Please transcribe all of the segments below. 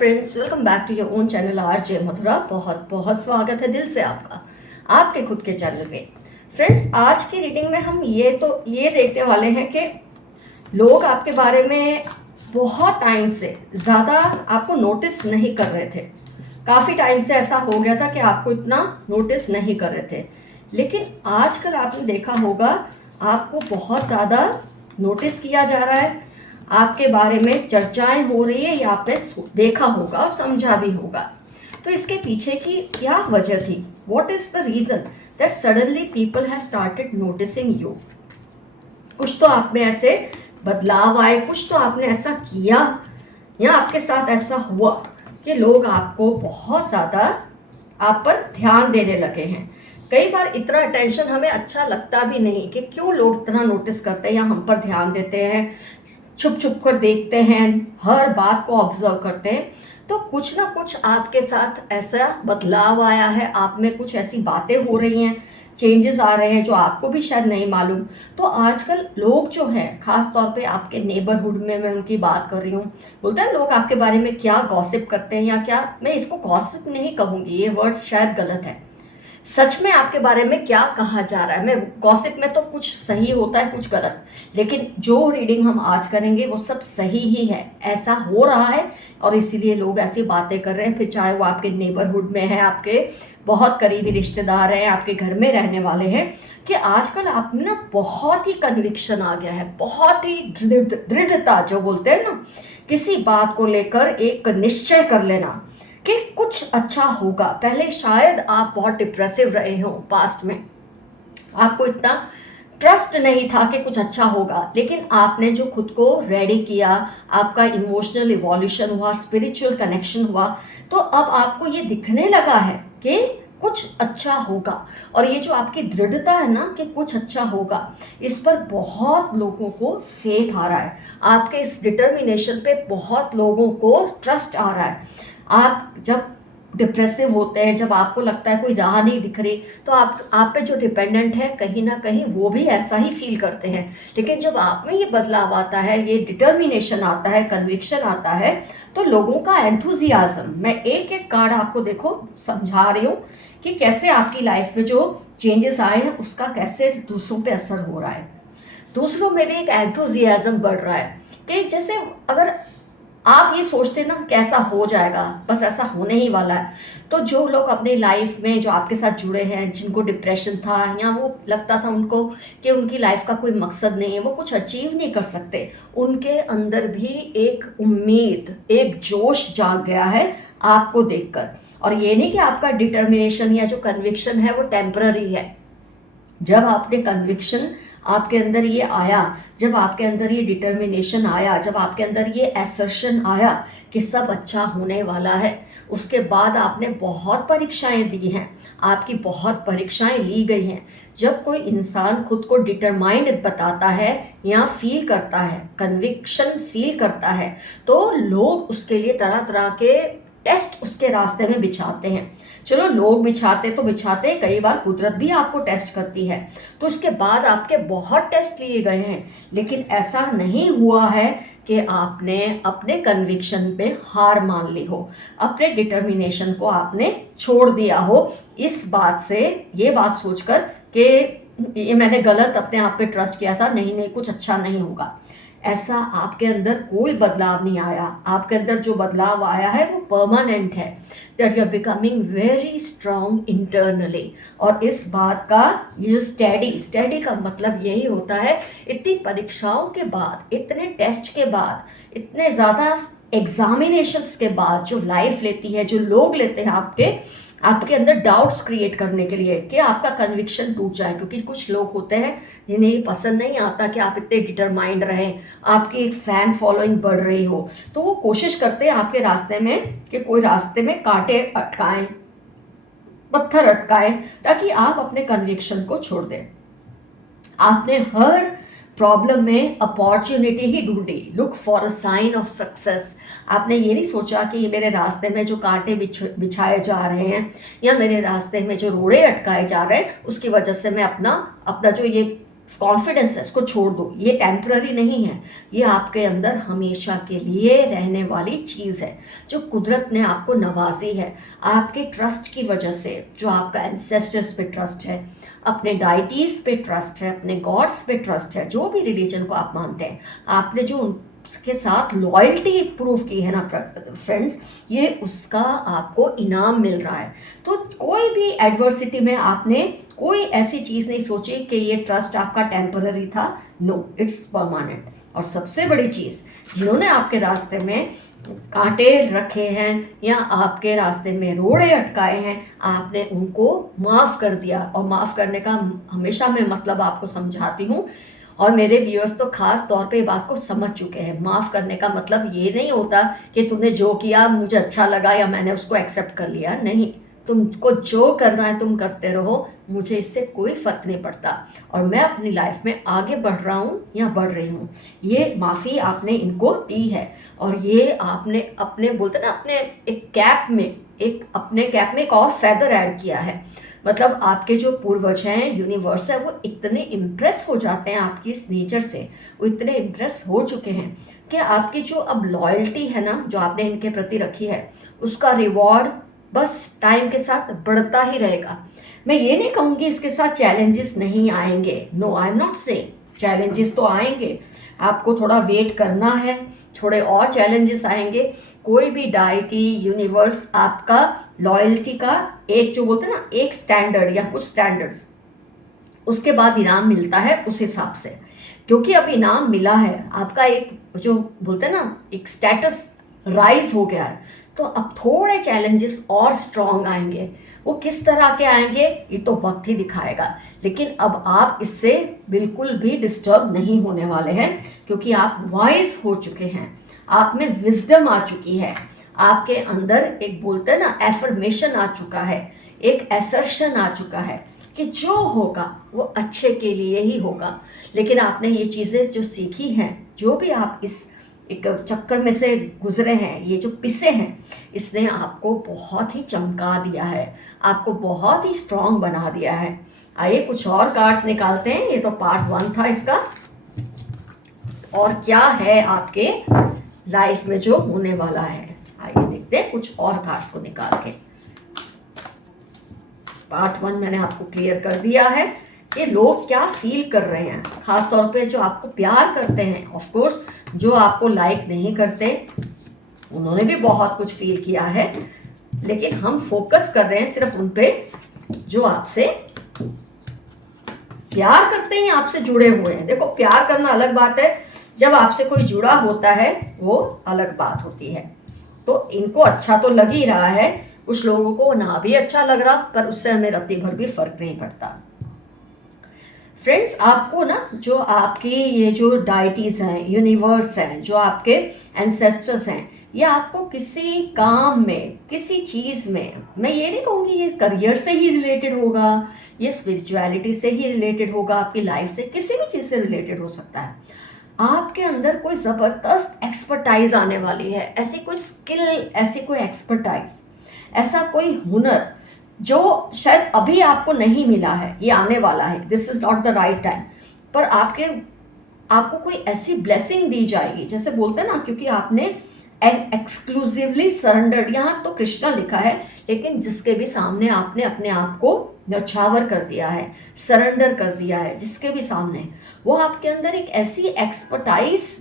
Friends, welcome back to your own channel RJ Madhura. बहुत बहुत स्वागत है दिल से आपका आपके खुद के चैनल में। फ्रेंड्स, आज की रीडिंग में हम ये देखने वाले हैं कि लोग आपके बारे में बहुत टाइम से ज़्यादा आपको नोटिस नहीं कर रहे थे। काफ़ी टाइम से ऐसा हो गया था कि आपको इतना नोटिस नहीं कर रहे थे, लेकिन आजकल आपने देखा होगा आपको बहुत ज़्यादा नोटिस किया जा रहा है। आपके बारे में चर्चाएं हो रही है, या आपने देखा होगा और समझा भी होगा। तो इसके पीछे की क्या वजह थी? What is the reason that suddenly people have started noticing you? कुछ तो आप में ऐसे बदलाव आए, कुछ तो आपने ऐसा किया या आपके साथ ऐसा हुआ कि लोग आपको बहुत ज़्यादा आप पर ध्यान देने लगे हैं। कई बार इतना अटेंशन हमें अच्छा लगता भी नहीं कि क्यों लोग इतना नोटिस करते हैं या हम पर ध्यान देते हैं, छुप छुप कर देखते हैं, हर बात को ऑब्जर्व करते हैं। तो कुछ ना कुछ आपके साथ ऐसा बदलाव आया है, आप में कुछ ऐसी बातें हो रही हैं, चेंजेस आ रहे हैं जो आपको भी शायद नहीं मालूम। तो आजकल लोग जो हैं, खास तौर पे आपके नेबरहुड में मैं उनकी बात कर रही हूँ, बोलते हैं लोग आपके बारे में क्या गॉसिप करते हैं, या क्या, मैं इसको गॉसिप नहीं कहूँगी, ये वर्ड शायद गलत है। सच में आपके बारे में क्या कहा जा रहा है। मैं गॉसिप में तो कुछ सही होता है, कुछ गलत, लेकिन जो रीडिंग हम आज करेंगे वो सब सही ही है। ऐसा हो रहा है और इसीलिए लोग ऐसी बातें कर रहे हैं, फिर चाहे वो आपके नेबरहुड में है, आपके बहुत करीबी रिश्तेदार हैं, आपके घर में रहने वाले हैं, कि आजकल आप में ना बहुत ही कन्विक्शन आ गया है, बहुत ही दृढ़ता जो बोलते हैं ना, किसी बात को लेकर एक निश्चय कर लेना कि कुछ अच्छा होगा। पहले शायद आप बहुत डिप्रेसिव रहे हो, पास्ट में आपको इतना ट्रस्ट नहीं था कि कुछ अच्छा होगा, लेकिन आपने जो खुद को रेडी किया, आपका इमोशनल इवोल्यूशन हुआ, स्पिरिचुअल कनेक्शन हुआ, तो अब आपको ये दिखने लगा है कि कुछ अच्छा होगा। और ये जो आपकी दृढ़ता है ना कि कुछ अच्छा होगा, इस पर बहुत लोगों को फेथ आ रहा है। आपके इस डिटर्मिनेशन पे बहुत लोगों को ट्रस्ट आ रहा है। आप जब डिप्रेसिव होते हैं, जब आपको लगता है कोई राह नहीं दिख रही, तो आप पे जो डिपेंडेंट है कहीं ना कहीं वो भी ऐसा ही फील करते हैं। लेकिन जब आप में ये बदलाव आता है, ये डिटर्मिनेशन आता है, कन्विक्शन आता है, तो लोगों का एंथुजियाज्म, मैं एक एक कार्ड आपको देखो समझा रही हूँ कि कैसे आपकी लाइफ में जो चेंजेस आए हैं उसका कैसे दूसरों पे असर हो रहा है। दूसरों में भी एक एंथुजियाज्म बढ़ रहा है कि जैसे अगर आप ये सोचते ना कैसा हो जाएगा, बस ऐसा होने ही वाला है। तो जो लोग अपनी लाइफ में जो आपके साथ जुड़े हैं, जिनको डिप्रेशन था या वो लगता था उनको कि उनकी लाइफ का कोई मकसद नहीं है, वो कुछ अचीव नहीं कर सकते, उनके अंदर भी एक उम्मीद, एक जोश जाग गया है आपको देखकर। और ये नहीं कि आपका डिटर्मिनेशन या जो कन्विक्शन है वो टेम्पररी है। जब आपने कन्विक्शन आपके अंदर ये आया, जब आपके अंदर ये डिटर्मिनेशन आया, जब आपके अंदर ये असर्शन आया कि सब अच्छा होने वाला है, उसके बाद आपने बहुत परीक्षाएं दी हैं, आपकी बहुत परीक्षाएं ली गई हैं। जब कोई इंसान खुद को डिटरमाइंड बताता है या फील करता है, कन्विक्शन फील करता है, तो लोग उसके लिए तरह तरह के टेस्ट उसके रास्ते में बिछाते हैं। चलो, लोग बिछाते तो बिछाते, कई बार कुदरत भी आपको टेस्ट करती है। तो उसके बाद आपके बहुत टेस्ट लिए गए हैं, लेकिन ऐसा नहीं हुआ है कि आपने अपने कन्विक्शन पे हार मान ली हो, अपने डिटर्मिनेशन को आपने छोड़ दिया हो, इस बात से, ये बात सोचकर कि ये मैंने गलत अपने आप पे ट्रस्ट किया था, नहीं नहीं कुछ अच्छा नहीं होगा। ऐसा आपके अंदर कोई बदलाव नहीं आया। आपके अंदर जो बदलाव आया है वो परमानेंट है, that you are becoming very strong internally. और इस बात का ये जो स्टडी का मतलब यही होता है, इतनी परीक्षाओं के बाद, इतने टेस्ट के बाद, इतने ज़्यादा एग्जामिनेशंस के बाद जो लाइफ लेती है, जो लोग लेते हैं आपके अंदर डाउट्स क्रिएट करने के लिए कि आपका कन्विक्शन टूट जाए। क्योंकि कुछ लोग होते हैं जिन्हें ये पसंद नहीं आता कि आप इतने डिटरमाइंड रहें, आपकी एक फ़ैन फॉलोइंग बढ़ रही हो, तो वो कोशिश करते हैं आपके रास्ते में कि कोई रास्ते में कांटे अटकाएं, पत्थर अटकाएं, ताकि आप अपने कन्विक्शन को छोड़ दें। आपने हर प्रॉब्लम में अपॉर्चुनिटी ही ढूंढी, look for a sign of success. आपने ये नहीं सोचा कि ये मेरे रास्ते में जो कांटे बिछाए जा रहे हैं या मेरे रास्ते में जो रोड़े अटकाए जा रहे हैं, उसकी वजह से मैं अपना जो ये कॉन्फिडेंस है उसको छोड़ दो, ये टेम्पररी नहीं है, ये आपके अंदर हमेशा के लिए रहने वाली चीज़ है जो कुदरत ने आपको नवाजी है। आपके ट्रस्ट की वजह से, जो आपका एंसेस्टर्स पे ट्रस्ट है, अपने डाइटीज़ पे ट्रस्ट है, अपने गॉड्स पे ट्रस्ट है, जो भी रिलीजन को आप मानते हैं, आपने जो उनके साथ लॉयल्टी प्रूव की है ना फ्रेंड्स, ये उसका आपको इनाम मिल रहा है। तो कोई भी एडवर्सिटी में आपने कोई ऐसी चीज़ नहीं सोची कि ये ट्रस्ट आपका टेम्पररी था, नो, इट्स परमानेंट। और सबसे बड़ी चीज़, जिन्होंने आपके रास्ते में कांटे रखे हैं या आपके रास्ते में रोड़े अटकाए हैं, आपने उनको माफ़ कर दिया। और माफ़ करने का हमेशा मैं मतलब आपको समझाती हूँ, और मेरे व्यूअर्स तो खास तौर पे बात को समझ चुके हैं। माफ़ करने का मतलब ये नहीं होता कि तुमने जो किया मुझे अच्छा लगा या मैंने उसको एक्सेप्ट कर लिया, नहीं। तुमको जो करना है तुम करते रहो, मुझे इससे कोई फ़र्क नहीं पड़ता, और मैं अपनी लाइफ में आगे बढ़ रहा हूँ या बढ़ रही हूँ। ये माफ़ी आपने इनको दी है, और ये आपने अपने बोलते ना अपने एक कैप में, एक अपने कैप में एक और फेदर ऐड किया है। मतलब आपके जो पूर्वज हैं, यूनिवर्स है, वो इतने इम्प्रेस हो जाते हैं आपकी इस नेचर से, वो इतने इम्प्रेस हो चुके हैं कि आपकी जो अब लॉयल्टी है ना, जो आपने इनके प्रति रखी है, उसका रिवॉर्ड बस टाइम के साथ बढ़ता ही रहेगा। मैं ये नहीं कहूँगी इसके साथ चैलेंजेस नहीं आएंगे, no, I am not saying challenges तो आएंगे, आपको थोड़ा वेट करना है, थोड़े और चैलेंजेस आएंगे। कोई भी डाइटी यूनिवर्स आपका लॉयल्टी का एक जो बोलते हैं ना एक स्टैंडर्ड या कुछ स्टैंडर्ड्स, उसके बाद इनाम मिलता है उस हिसाब से। क्योंकि अब इनाम मिला है, आपका एक जो बोलते हैं ना एक स्टेटस राइज हो गया है, तो अब थोड़े चैलेंजेस और स्ट्रॉन्ग आएंगे। वो किस तरह के आएंगे ये तो वक्त ही दिखाएगा, लेकिन अब आप इससे बिल्कुल भी डिस्टर्ब नहीं होने वाले हैं, क्योंकि आप वाइज हो चुके हैं, आप में विजडम आ चुकी है, आपके अंदर एक बोलते हैं ना एफर्मेशन आ चुका है, एक असर्शन आ चुका है कि जो होगा वो अच्छे के लिए ही होगा। लेकिन आपने ये चीज़ें जो सीखी हैं, जो भी आप इस एक चक्कर में से गुजरे हैं, ये जो पिसे हैं, इसने आपको बहुत ही चमका दिया है, आपको बहुत ही स्ट्रांग बना दिया है। आइए कुछ और कार्ड्स निकालते हैं। ये तो पार्ट 1 था इसका, और क्या है आपके लाइफ में जो होने वाला है, आइए देखते हैं कुछ और कार्ड्स को निकाल के। पार्ट 1 मैंने आपको क्लियर कर दिया है कि लोग क्या फील कर रहे हैं, खास तौर पे जो आपको प्यार करते हैं। ऑफ कोर्स जो आपको लाइक नहीं करते उन्होंने भी बहुत कुछ फील किया है, लेकिन हम फोकस कर रहे हैं सिर्फ उन पे जो आपसे प्यार करते हैं, आपसे जुड़े हुए हैं। देखो, प्यार करना अलग बात है, जब आपसे कोई जुड़ा होता है वो अलग बात होती है। तो इनको अच्छा तो लग ही रहा है, कुछ लोगों को ना भी अच्छा लग रहा, पर उससे हमें रत्ती भर भी फर्क नहीं पड़ता। फ्रेंड्स, आपको ना जो आपकी ये जो डाइटीज़ हैं, यूनिवर्स हैं, जो आपके एंसेस्टर्स हैं, ये आपको किसी काम में, किसी चीज़ में, मैं ये नहीं कहूँगी ये करियर से ही रिलेटेड होगा, ये स्पिरिचुअलिटी से ही रिलेटेड होगा, आपकी लाइफ से किसी भी चीज़ से रिलेटेड हो सकता है। आपके अंदर कोई ज़बरदस्त एक्सपर्टाइज आने वाली है, ऐसी कोई स्किल, ऐसी कोई एक्सपर्टाइज, ऐसा कोई हुनर जो शायद अभी आपको नहीं मिला है, ये आने वाला है। This is not the right time, पर आपको कोई ऐसी ब्लेसिंग दी जाएगी, जैसे बोलते हैं ना, क्योंकि आपने एक्सक्लूसिवली सरेंडर्ड, यहाँ तो कृष्णा लिखा है, लेकिन जिसके भी सामने आपने अपने आप को न्यौछावर कर दिया है, सरेंडर कर दिया है, जिसके भी सामने, वो आपके अंदर एक ऐसी एक्सपर्टाइज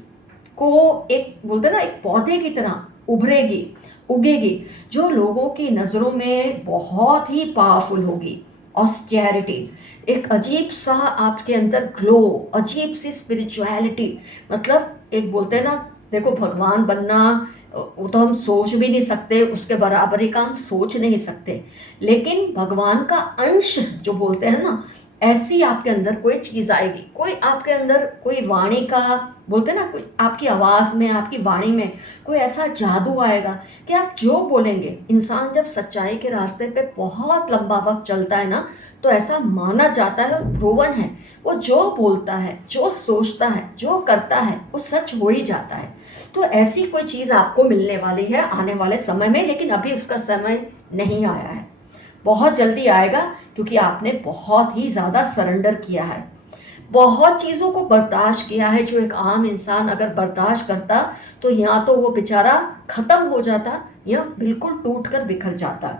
को एक बोलते हैं ना एक पौधे की तरह उभरेगी, उगेगी, जो लोगों की नज़रों में बहुत ही पावरफुल होगी। ऑस्टेरिटी, एक अजीब सा आपके अंदर ग्लो, अजीब सी स्पिरिचुअलिटी, मतलब एक बोलते हैं ना, देखो भगवान बनना वो तो हम सोच भी नहीं सकते, उसके बराबरी का हम सोच नहीं सकते, लेकिन भगवान का अंश जो बोलते हैं ना, ऐसी आपके अंदर कोई चीज़ आएगी, कोई आपके अंदर कोई वाणी का बोलते हैं ना, कोई आपकी आवाज़ में, आपकी वाणी में कोई ऐसा जादू आएगा कि आप जो बोलेंगे, इंसान जब सच्चाई के रास्ते पे बहुत लंबा वक्त चलता है ना, तो ऐसा माना जाता है और प्रूवन है, वो जो बोलता है, जो सोचता है, जो करता है, वो सच हो ही जाता है। तो ऐसी कोई चीज़ आपको मिलने वाली है आने वाले समय में, लेकिन अभी उसका समय नहीं आया है, बहुत जल्दी आएगा, क्योंकि आपने बहुत ही ज़्यादा सरेंडर किया है। बहुत चीज़ों को बर्दाश्त किया है जो एक आम इंसान अगर बर्दाश्त करता तो या तो वो बेचारा ख़त्म हो जाता या बिल्कुल टूट कर बिखर जाता।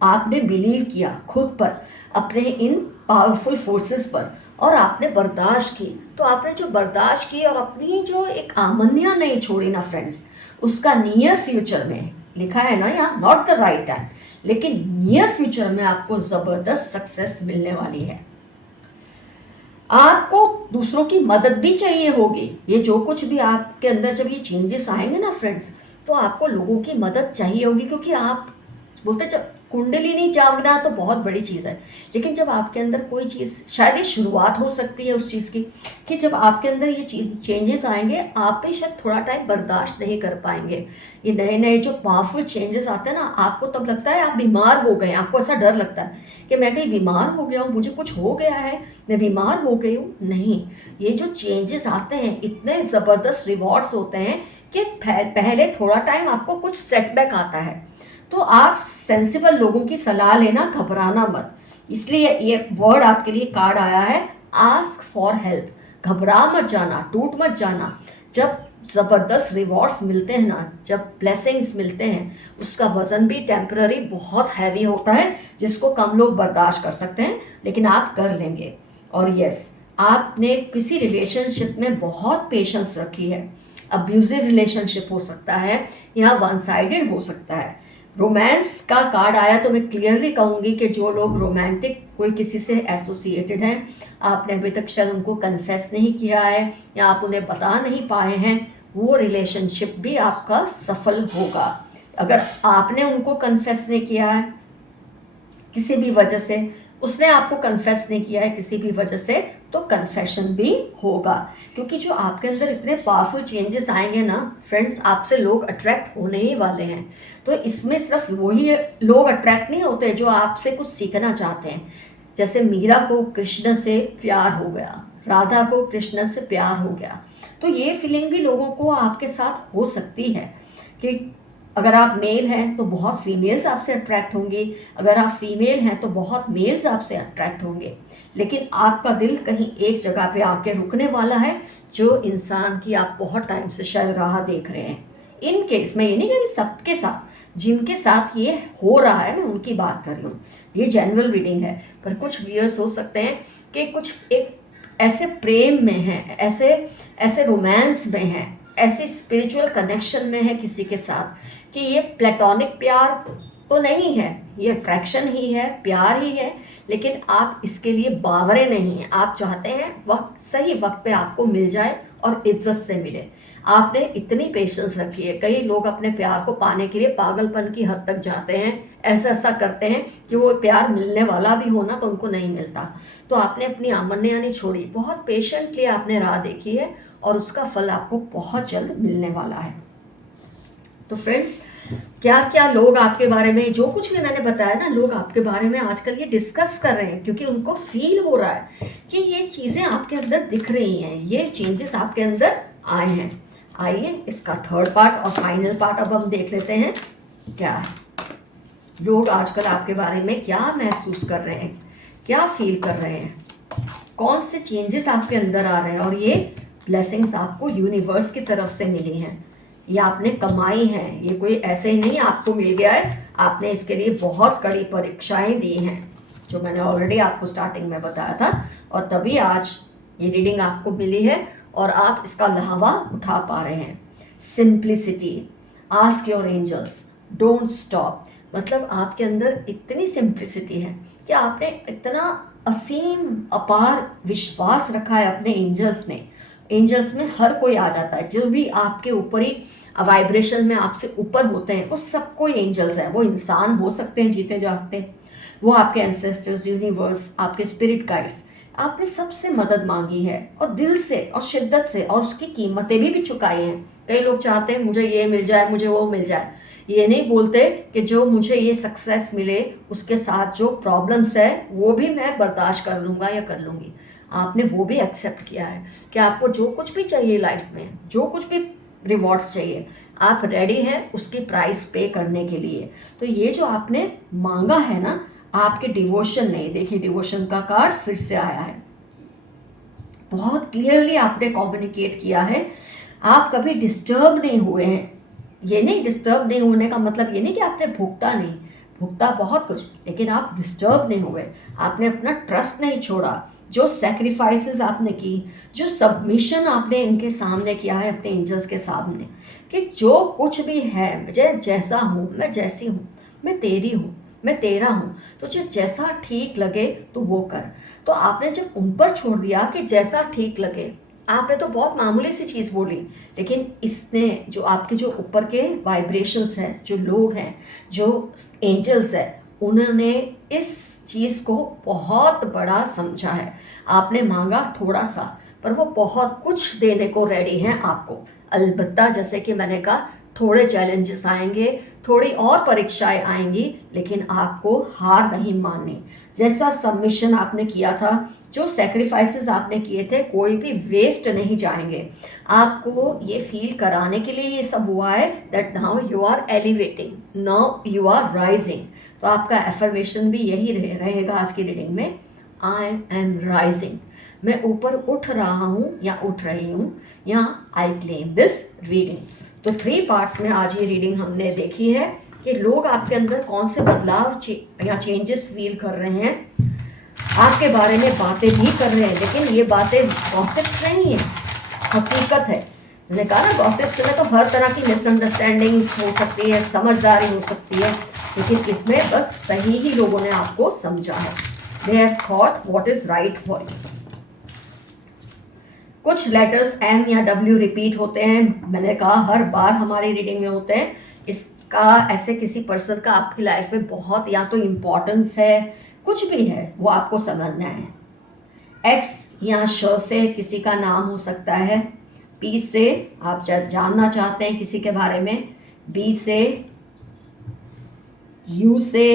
आपने बिलीव किया खुद पर, अपने इन पावरफुल फोर्सेस पर, और आपने बर्दाश्त की। तो आपने जो बर्दाश्त की और अपनी जो एक आमनिया नहीं छोड़ी ना फ्रेंड्स, उसका नियर फ्यूचर में लिखा है ना यहाँ, नॉट द राइट टाइम, लेकिन नियर फ्यूचर में आपको ज़बरदस्त सक्सेस मिलने वाली है। आपको दूसरों की मदद भी चाहिए होगी। ये जो कुछ भी आपके अंदर जब ये चेंजेस आएंगे ना फ्रेंड्स, तो आपको लोगों की मदद चाहिए होगी, क्योंकि आप बोलते जब कुंडलिनी जागना तो बहुत बड़ी चीज़ है, लेकिन जब आपके अंदर कोई चीज़, शायद ये शुरुआत हो सकती है उस चीज़ की, कि जब आपके अंदर ये चीज़ चेंजेस आएंगे आप भी शायद थोड़ा टाइम बर्दाश्त नहीं कर पाएंगे। ये नए नए जो पावरफुल चेंजेस आते हैं ना, आपको तब लगता है आप बीमार हो गए, आपको ऐसा डर लगता है कि मैं कहीं बीमार हो गया हूँ, मुझे कुछ हो गया है, मैं बीमार हो गई हूँ। नहीं, ये जो चेंजेस आते हैं इतने ज़बरदस्त रिवॉर्ड्स होते हैं कि पहले थोड़ा टाइम आपको कुछ सेटबैक आता है, तो आप सेंसिबल लोगों की सलाह लेना, घबराना मत। इसलिए ये वर्ड आपके लिए कार्ड आया है, आस्क फॉर हेल्प। घबरा मत जाना, टूट मत जाना। जब ज़बरदस्त रिवॉर्ड्स मिलते हैं ना, जब ब्लेसिंग्स मिलते हैं, उसका वज़न भी टेम्पररी बहुत हैवी होता है, जिसको कम लोग बर्दाश्त कर सकते हैं, लेकिन आप कर लेंगे। और यस, आपने किसी रिलेशनशिप में बहुत पेशेंस रखी है। अब्यूजिव रिलेशनशिप हो सकता है या वन साइडेड हो सकता है। रोमांस का कार्ड आया तो मैं क्लियरली कहूँगी कि जो लोग रोमांटिक कोई किसी से एसोसिएटेड हैं, आपने अभी तक शायद उनको कन्फेस नहीं किया है या आप उन्हें बता नहीं पाए हैं, वो रिलेशनशिप भी आपका सफल होगा। अगर आपने उनको कन्फेस नहीं किया है किसी भी वजह से, उसने आपको कन्फेस नहीं किया है किसी भी वजह से, तो कन्फेशन भी होगा। क्योंकि जो आपके अंदर इतने पावरफुल चेंजेस आएंगे ना फ्रेंड्स, आपसे लोग अट्रैक्ट होने ही वाले हैं। तो इसमें सिर्फ वही लोग अट्रैक्ट नहीं होते जो आपसे कुछ सीखना चाहते हैं। जैसे मीरा को कृष्ण से प्यार हो गया, राधा को कृष्ण से प्यार हो गया, तो ये फीलिंग भी लोगों को आपके साथ हो सकती है कि अगर आप मेल हैं तो बहुत फीमेल्स आपसे अट्रैक्ट होंगी, अगर आप फीमेल हैं तो बहुत मेल्स आपसे अट्रैक्ट होंगे। लेकिन आपका दिल कहीं एक जगह पे आके रुकने वाला है, जो इंसान की आप बहुत टाइम से शायद राह देख रहे हैं। इन केस मैं ये नहीं कह रही सबके साथ, जिनके साथ ये हो रहा है मैं उनकी बात कर रही हूँ। ये जनरल रीडिंग है, पर कुछ व्यूअर्स हो सकते हैं कि कुछ एक ऐसे प्रेम में हैं, ऐसे ऐसे रोमांस में हैं, ऐसे स्पिरिचुअल कनेक्शन में है किसी के साथ कि ये प्लेटोनिक प्यार तो नहीं है, ये अट्रैक्शन ही है, प्यार ही है, लेकिन आप इसके लिए बावरे नहीं हैं। आप चाहते हैं वक्त, सही वक्त पे आपको मिल जाए और इज्जत से मिले। आपने इतनी पेशेंस रखी है। कई लोग अपने प्यार को पाने के लिए पागलपन की हद तक जाते हैं, ऐसा ऐसा करते हैं कि वो प्यार मिलने वाला भी होना तो उनको नहीं मिलता। तो आपने अपनी आमन्या नहीं छोड़ी, बहुत पेशेंटली आपने राह देखी है और उसका फल आपको बहुत जल्द मिलने वाला है। तो फ्रेंड्स, क्या क्या लोग आपके बारे में, जो कुछ भी मैंने बताया ना, लोग आपके बारे में आजकल ये डिस्कस कर रहे हैं, क्योंकि उनको फील हो रहा है कि ये चीज़ें आपके अंदर दिख रही हैं, ये चेंजेस आपके अंदर आए हैं। आइए इसका थर्ड पार्ट और फाइनल पार्ट अब हम देख लेते हैं क्या है। लोग आजकल आपके बारे में क्या महसूस कर रहे हैं, क्या फील कर रहे हैं, कौन से चेंजेस आपके अंदर आ रहे हैं, और ये ब्लेसिंग्स आपको यूनिवर्स की तरफ से मिली हैं, ये आपने कमाई हैं। ये कोई ऐसे ही नहीं आपको मिल गया है, आपने इसके लिए बहुत कड़ी परीक्षाएं दी हैं, जो मैंने ऑलरेडी आपको स्टार्टिंग में बताया था, और तभी आज ये रीडिंग आपको मिली है और आप इसका लावा उठा पा रहे हैं। Simplicity, ask your angels, don't stop. मतलब आपके अंदर इतनी सिंप्लिसिटी है कि आपने इतना असीम अपार विश्वास रखा है अपने एंजल्स में। एंजल्स में हर कोई आ जाता है, जो भी आपके ऊपर ही वाइब्रेशन में आपसे ऊपर होते हैं, वो सब कोई एंजल्स है। वो इंसान हो सकते हैं जीते जागते, वो आपके एंसेस्टर्स, यूनिवर्स, आपके स्पिरिट गाइड्स। आपने सबसे मदद मांगी है और दिल से और शिद्दत से, और उसकी कीमतें भी चुकाई हैं। कई लोग चाहते हैं मुझे ये मिल जाए, मुझे वो मिल जाए, ये नहीं बोलते कि जो मुझे ये सक्सेस मिले उसके साथ जो प्रॉब्लम्स है वो भी मैं बर्दाश्त कर लूँगा या कर लूँगी। आपने वो भी एक्सेप्ट किया है कि आपको जो कुछ भी चाहिए लाइफ में, जो कुछ भी रिवॉर्ड्स चाहिए, आप रेडी हैं उसकी प्राइस पे करने के लिए। तो ये जो आपने मांगा है ना, आपके डिवोशन ने, देखिए डिवोशन का कार्ड फिर से आया है। बहुत क्लियरली आपने कम्युनिकेट किया है। आप कभी डिस्टर्ब नहीं हुए हैं। ये नहीं, डिस्टर्ब नहीं होने का मतलब ये नहीं कि आपने भुगता नहीं, भुगता बहुत कुछ, लेकिन आप डिस्टर्ब नहीं हुए। आपने अपना ट्रस्ट नहीं छोड़ा। जो सेक्रीफाइसेस आपने की, जो सबमिशन आपने इनके सामने किया है, अपने एंजल्स के सामने, कि जो कुछ भी है, मुझे जैसा हूँ, मैं जैसी हूँ, मैं तेरी हूँ, मैं तेरा हूँ, तुझे जैसा ठीक लगे तो वो कर। तो आपने जब उन पर छोड़ दिया कि जैसा ठीक लगे, आपने तो बहुत मामूली सी चीज़ बोली, लेकिन इसने जो आपके जो ऊपर के वाइब्रेशंस हैं, जो लोग हैं, जो एंजल्स हैं, उन्होंने इस चीज़ को बहुत बड़ा समझा है। आपने मांगा थोड़ा सा, पर वो बहुत कुछ देने को रेडी हैं आपको। अलबत्ता जैसे कि मैंने कहा, थोड़े चैलेंजेस आएंगे, थोड़ी और परीक्षाएं आएंगी, लेकिन आपको हार नहीं माननी। जैसा सबमिशन आपने किया था, जो सेक्रीफाइसेस आपने किए थे, कोई भी वेस्ट नहीं जाएंगे। आपको ये फील कराने के लिए ये सब हुआ है that now you are elevating, now you are rising. तो आपका एफर्मेशन भी यही रहेगा आज की रीडिंग में, आई एम राइजिंग। मैं ऊपर उठ रहा हूँ या उठ रही हूँ, या आई क्लेम दिस रीडिंग। तो 3 पार्ट्स में आज ये रीडिंग हमने देखी है कि लोग आपके अंदर कौन से बदलाव या चेंजेस फील कर रहे हैं, आपके बारे में बातें भी कर रहे हैं, लेकिन ये बातें गॉसिप्स नहीं है, हकीकत है। मैंने कहा ना, गॉसिप्स में तो हर तरह की मिसअंडरस्टैंडिंग्स हो सकती है, समझदारी हो सकती है, लेकिन इसमें बस सही ही लोगों ने आपको समझा है। They have thought what is right for you. कुछ लेटर्स एम या डब्ल्यू रिपीट होते हैं, मैंने कहा हर बार हमारी रीडिंग में होते हैं। इसका ऐसे किसी पर्सन का आपकी लाइफ में बहुत या तो इम्पोर्टेंस है, कुछ भी है, वो आपको समझना है। एक्स या श से किसी का नाम हो सकता है, पी से आप जानना चाहते हैं किसी के बारे में, बी से, यू से,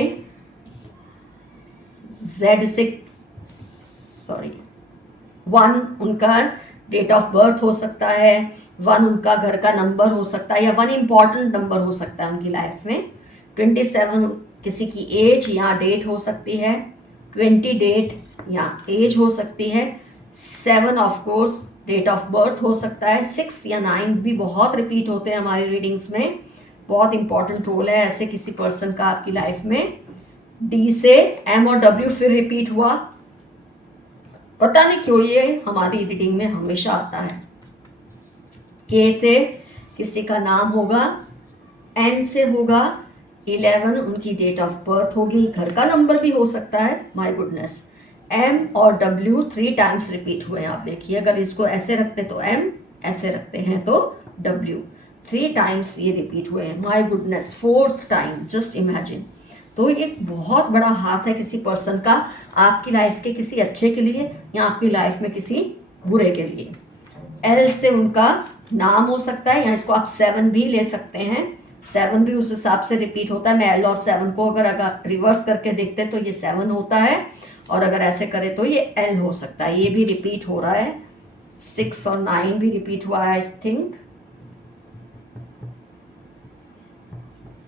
जेड से, सॉरी, 1 उनका डेट ऑफ बर्थ हो सकता है, 1 उनका घर का नंबर हो सकता है, या 1 इम्पॉर्टेंट नंबर हो सकता है उनकी लाइफ में। 27 किसी की एज या डेट हो सकती है, 20 डेट या एज हो सकती है, 7 of course date of birth हो सकता है, 6 या 9 भी बहुत रिपीट होते हैं हमारी रीडिंग्स में, बहुत इंपॉर्टेंट रोल है ऐसे किसी पर्सन का आपकी लाइफ में। डी से एम और डब्ल्यू फिर रिपीट हुआ, पता नहीं क्यों ये हमारी रीडिंग में हमेशा आता है। के से किसी का नाम होगा, एन से होगा, 11 उनकी डेट ऑफ बर्थ होगी, घर का नंबर भी हो सकता है, माय गुडनेस। एम और डब्ल्यू 3 टाइम्स रिपीट हुए हैं। आप देखिए, अगर इसको ऐसे रखते तो एम, ऐसे रखते हैं तो डब्ल्यू, 3 टाइम्स ये रिपीट हुए हैं, my goodness, 4th time, just imagine. तो एक बहुत बड़ा हाथ है किसी पर्सन का आपकी लाइफ के किसी अच्छे के लिए या आपकी लाइफ में किसी बुरे के लिए। एल से उनका नाम हो सकता है, या इसको आप 7 भी ले सकते हैं, 7 भी उस हिसाब से रिपीट होता है। मैं एल और 7 को अगर रिवर्स करके देखते तो ये 7 होता है, और अगर ऐसे करें तो ये एल हो सकता है। ये भी रिपीट हो रहा है, 6 और 9 भी रिपीट हुआ है, आई थिंक।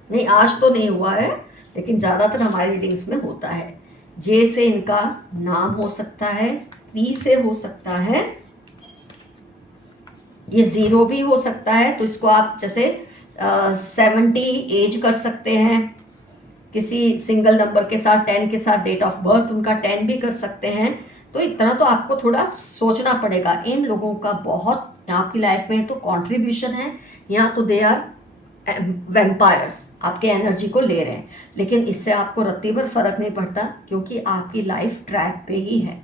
नहीं, आज तो नहीं हुआ है, लेकिन ज़्यादातर हमारी रीडिंग्स में होता है। जे से इनका नाम हो सकता है, पी से हो सकता है, ये 0 भी हो सकता है, तो इसको आप जैसे 70 एज कर सकते हैं, किसी सिंगल नंबर के साथ 10 के साथ डेट ऑफ बर्थ उनका 10 भी कर सकते हैं। तो इतना तो आपको थोड़ा सोचना पड़ेगा। इन लोगों का बहुत आपकी लाइफ में तो कंट्रीब्यूशन है, या तो दे आर वैम्पायर्स, आपके एनर्जी को ले रहे हैं, लेकिन इससे आपको रत्ती भर फर्क नहीं पड़ता, क्योंकि आपकी लाइफ ट्रैक पे ही है।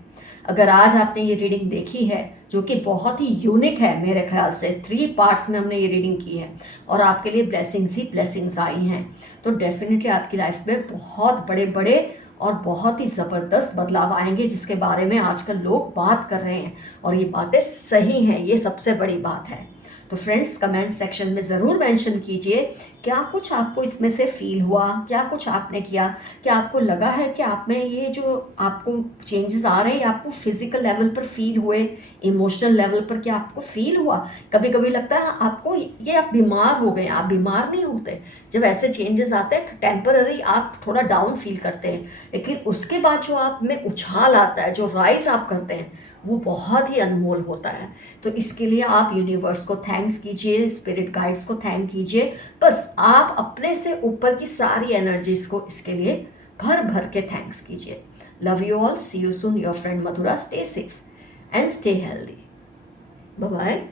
अगर आज आपने ये रीडिंग देखी है, जो कि बहुत ही यूनिक है मेरे ख्याल से, 3 पार्ट्स में हमने ये रीडिंग की है, और आपके लिए ब्लेसिंग्स ही ब्लेसिंग्स आई हैं, तो डेफिनेटली आपकी लाइफ में बहुत बड़े बड़े और बहुत ही ज़बरदस्त बदलाव आएंगे, जिसके बारे में आजकल लोग बात कर रहे हैं, और ये बातें सही हैं, ये सबसे बड़ी बात है। तो फ्रेंड्स, कमेंट सेक्शन में ज़रूर मेंशन कीजिए क्या कुछ आपको इसमें से फील हुआ, क्या कुछ आपने किया, क्या आपको लगा है कि आप में ये जो आपको चेंजेस आ रहे हैं आपको फिजिकल लेवल पर फील हुए, इमोशनल लेवल पर क्या आपको फील हुआ। कभी कभी लगता है आपको ये आप बीमार हो गए, आप बीमार नहीं होते। जब ऐसे चेंजेस आते हैं तो टेम्पररी आप थोड़ा डाउन फील करते हैं, लेकिन उसके बाद जो आप में उछाल आता है, जो राइज आप करते हैं, वो बहुत ही अनमोल होता है। तो इसके लिए आप यूनिवर्स को थैंक्स कीजिए, स्पिरिट गाइड्स को थैंक कीजिए। बस आप अपने से ऊपर की सारी एनर्जीज को इसके लिए भर भर के थैंक्स कीजिए। Love you all, see you soon, your friend Madhura. Stay safe and stay healthy. Bye bye.